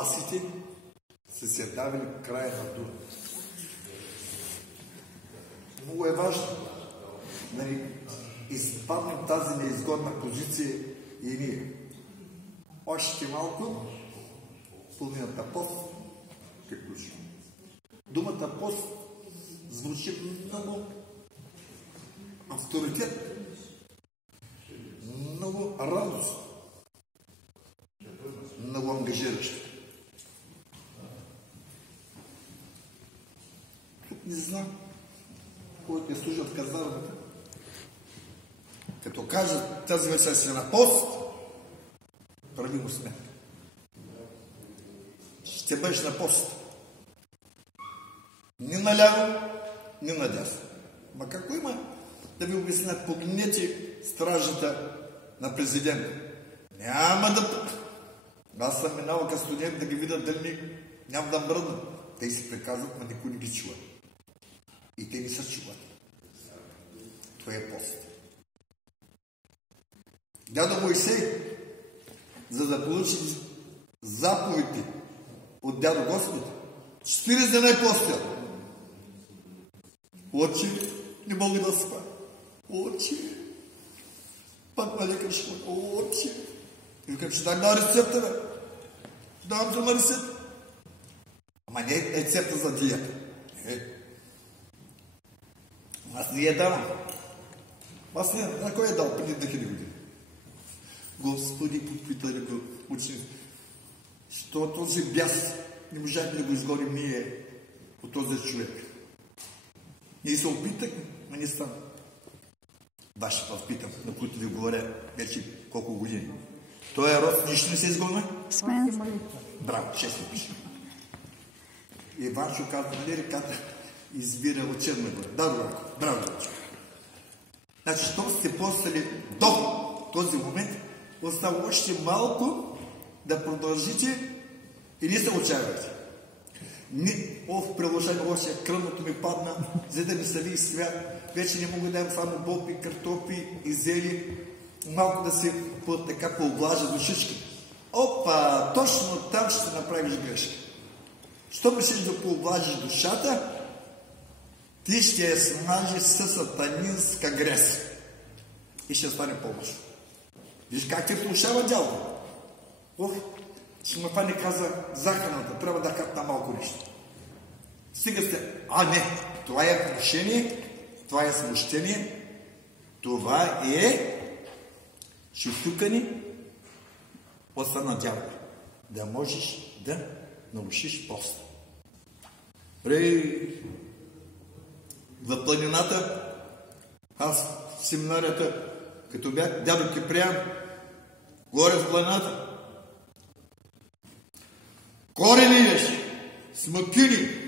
властите са се давали края на дума. Много е важно да ни изпаднем тази неизгодна позиция и ние. Още малко половината пост приключва. Думата пост звучи много авторитет, много радост, много ангажиращо. Тук не знам, който е служил в казармата, като кажат тази вечер си на пост, прави му сметка. Ще бъдеш на пост. Ни наляво, ни надясно. Ма какво има да ви обяснят? Погледнете стражата на президента. Няма да... Аз съм минал като студент да ги видя дали няма да мръдна. Те си приказват, но никой не ги чува. И те не се чуват. Това е пост. Дядо Моисей, за да получи заповедите от дядо Господ, 40 дена е постил. Отче, не мога да спа. Отче, пак ме лекар ще мога. Отче. И викам, ще дай на рецепта, бе. Давам за на рецепта. Ама не е рецепта за диета. Аз не я давам. Аз не, на кой е дал преди 2000 години? Господи, попитали го ученици. Що този бяс не можахме да го изгоним ние от този човек? Ние се опитахме, но не стана. Вашите възпитам, на които ви говоря вече колко години. Той е род, нищо не се изгонва? Браво, честно пише. И Ванчо казва, нали реката избира от Черна гора. Да, браво, Ванчо. Значи, що сте постали до този момент, остава още малко да продължите и не се отчаявайте. В приложение още кръвното ми падна, за да ми съви свят. Вече не мога да ям само бобби, картофи и зели. Малко да се така пооблажа душичка. Опа, точно там ще направиш грешка. Що мислиш да пооблажиш душата, ти ще я смажиш със сатанинска грес. И ще стане по-лошо. Виж как те влушава дявола. Ще ме фани каза захарната, трябва да капна малко нещо. Стига сте, не, това е внушение, това е смущение, това е шушукане от страна дявола. Да можеш да нарушиш поста. В планината, аз в семинарията, като бях дядо Киприян, горе в планината, корени беше, смъкини,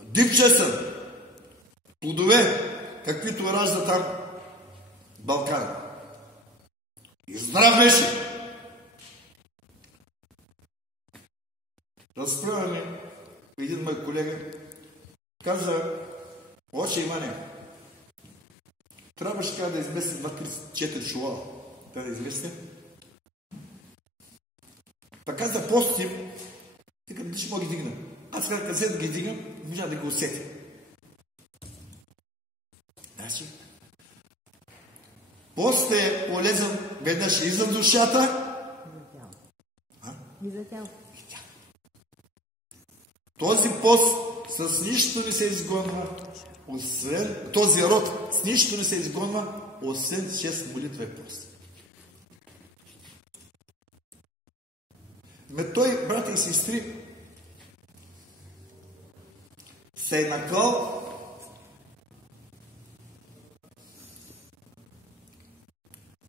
див чесън, плодове, каквито ражда там Балкан. И здрав беше. Разправяме един мой колега, каза, оче Иване, трябваше да измести 2-4 шуала. Да измести. Пък аз да постим, така не ще мога ги дигна. Аз като да ги дигам, може да го усетя. Значи, пост е полезен веднъж и за душата, и за тяло. Този пост с нищо не се изгонва, освен, този род с нищо не се изгонва, освен 6 молитва и пост. Той, брата и сестри, се е наклал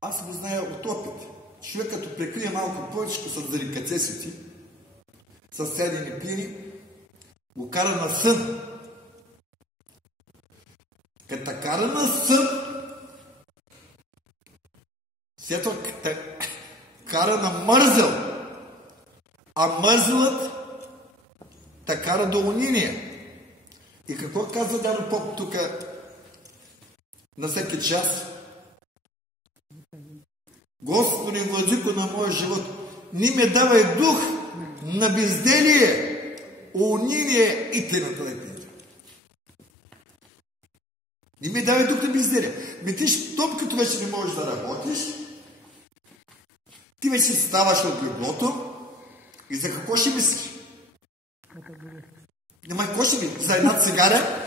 аз го зная от опит. Човек като прикрие малко повече с деликатесите, с седени пири, го кара на сън. Като кара на сън, след това кара на мързъл. А мързълът та кара до униние. И какво казва дядо Поп тук на всеки час? Господи, владико на моя живот, не ме давай дух на безделие, униние и т.н. Не ми давай дух на безделие. Ти, щом като вече не можеш да работиш, ти вече ставаш от леглото и за какво ще мислиш? Нема, какво ще ми? За една цигаря?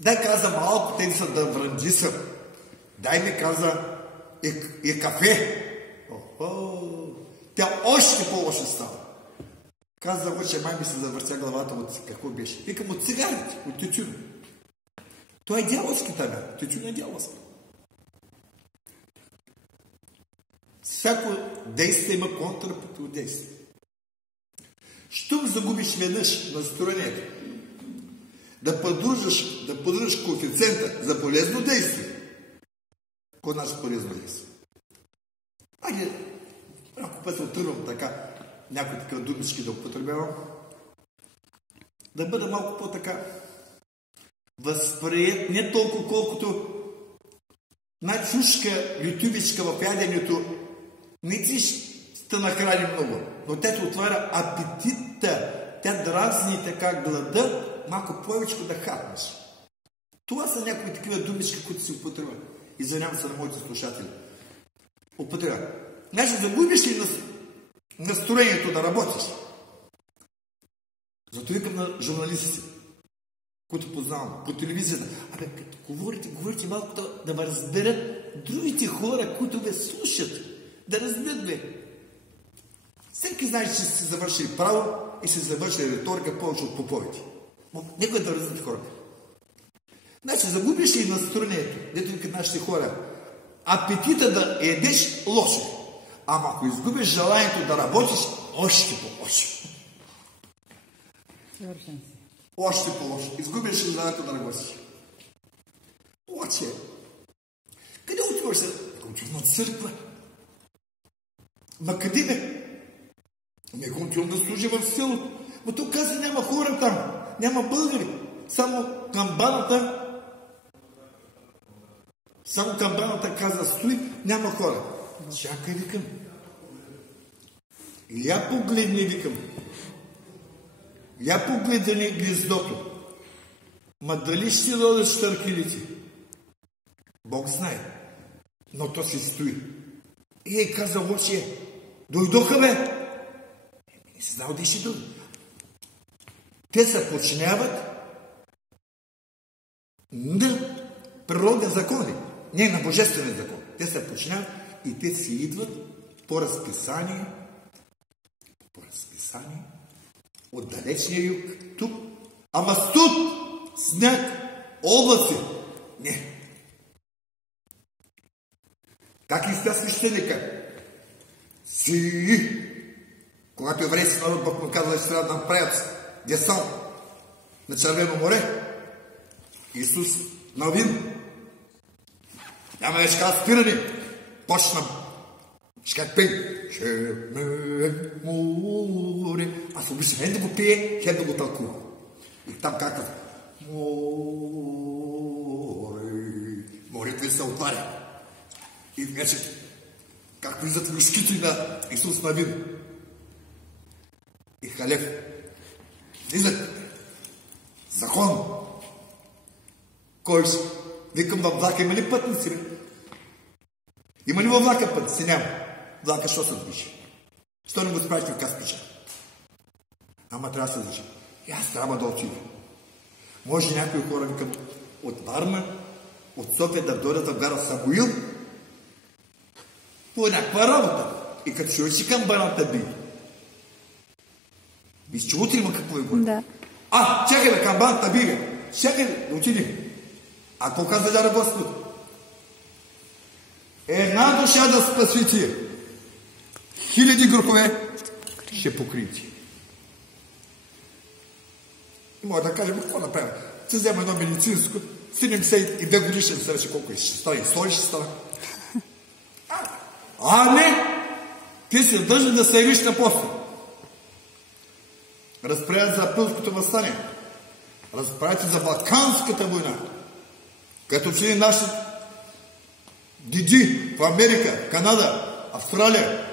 Дай каза малко, те са да връндисам. Дай ми каза и кафе. Тя още по-лошо става. Каза, че май ми се завъртя главата от какво беше. Викам от цигарите, от тютюна. Това е дяволски тъга. Тютюн е дяволски. Всяко действие има контрапротиводействие. Щом загубиш веднъж настроението, да поддържаш коефициента за полезно действие, кой наш полезно действие? Айде, ако път се отървам така, някои такива думички да употребявам, да бъда малко по-така възприет, не толкова колкото една чушка лютюбичка в яденето не ти ще нахрани много, но тя те отваря апетита, тя дразни така глада, малко повече да хапнеш. Това са някои такива думички, които си употребяват. Извинявам се на моите слушатели. Употребяват. Значи загубиш ли настроението да работиш? Зато викам на журналистите, които познавам по телевизията. Абе, като говорите малко да ме разберат другите хора, които ме слушат. Да разберат ме. Всеки знае, че си завършили право и си завършили риторика повече от поповете. Некой да разберат хората. Значи, загубиш ли настроението, дето викат нашите хора, апетита да едеш лошо. Ама ако изгубиш желанието да работиш, още по-лошо. Още по-лошо. Изгубиш желанието да работиш. Обаче, къде отиваш се? Отивам на църква. Ма къде бе? Не отивам да служа в селото. Но тук каза, няма хора там. Няма българи. Само камбаната каза, стои, няма хора. Чакай, викам. Я погледни, викам. Я погледни гнездото. Ма дали ще дойдат щъркелите? Бог знае. Но то си стои. И каза, лъче, дойдоха бе. Не си знал да ще дойдат. Те се подчиняват на природен закон. Не на божествен закон. Те се подчиняват и те си идват по разписание, от далечния юг, тук, ама студ, сняг, облаци. Не. Как изпя свещеника? Когато еврейски народ Бог му казва, че трябва да направят десант на Червено море, Исус Навин, няма вече казва спирани, почна, ще как пей, Червено море. Аз обичам хем да го пие, хем да го тълкува. И там какъв морето се отваря. И вече, как влизат връзките на Исус Навин и Халев. Влизат. Закон. Кой ще? Викам, във влака има ли пътници? Има ли във влака пътници? Няма. Влака, що се движи? Що не го справите в Каспича? Ама трябва да се движи. И аз трябва да отида. Може някои хора, викам, от Варна, от София да дойдат в гара Самуил по някаква работа. И като ще учи камбаната би. Виж, чувате ли ма какво е горе? Да. Чакай бе, камбаната би бе. Чакай бе, да отидем. Какво каза Ляра Господ? Една душа да спасите. 1000 грехове ще покриете. И може да кажем, какво направим? Ти взема едно медицинско, 72 годишен се вече колко е? Ще стане? 100 ще стане? Не! Ти си дължен да се явиш на поста. Разправят за Априлското въстание. Разправят за Балканската война. Като отиде наши диди в Америка, Канада, Австралия.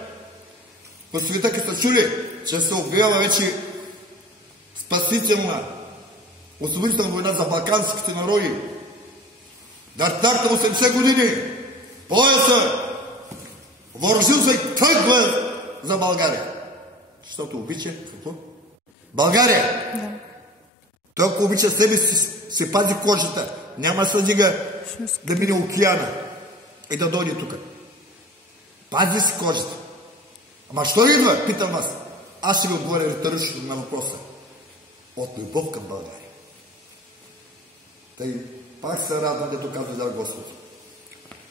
по света, като са чули, че се обявява вече спасителна освободителна война за балканските народи. Дартарта 80 години, пояса, въоръжил се и тръгва за България. Защото обича какво? България! Да. Той ако обича себе си пази кожата, няма да се дига да мине океана и да дойде тук. Пази си кожата. Ама що идва? Питам аз. Аз ще ви отговоря риторично на въпроса. От любов към България. Тъй пак се радвам, дето казва за Господ.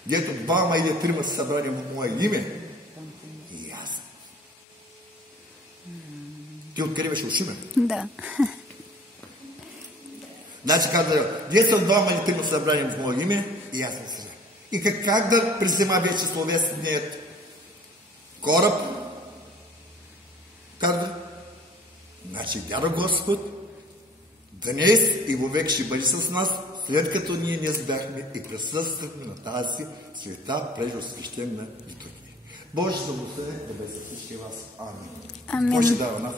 Дето двама или трима са събрани в мое име, и аз. Ти откъде беше ушиме? Да. Значи казва, дето са двама или трима събрани в мое име, и аз не се. И как да призема вече словесният кораб? Казва, значи дядо Господ днес и вовек ще бъде с нас, след като ние не бяхме и присъствахме на тази света прежосвещена литургия. Боже да благослови да бъде с всички вас. Амин. Амин. Боже дава на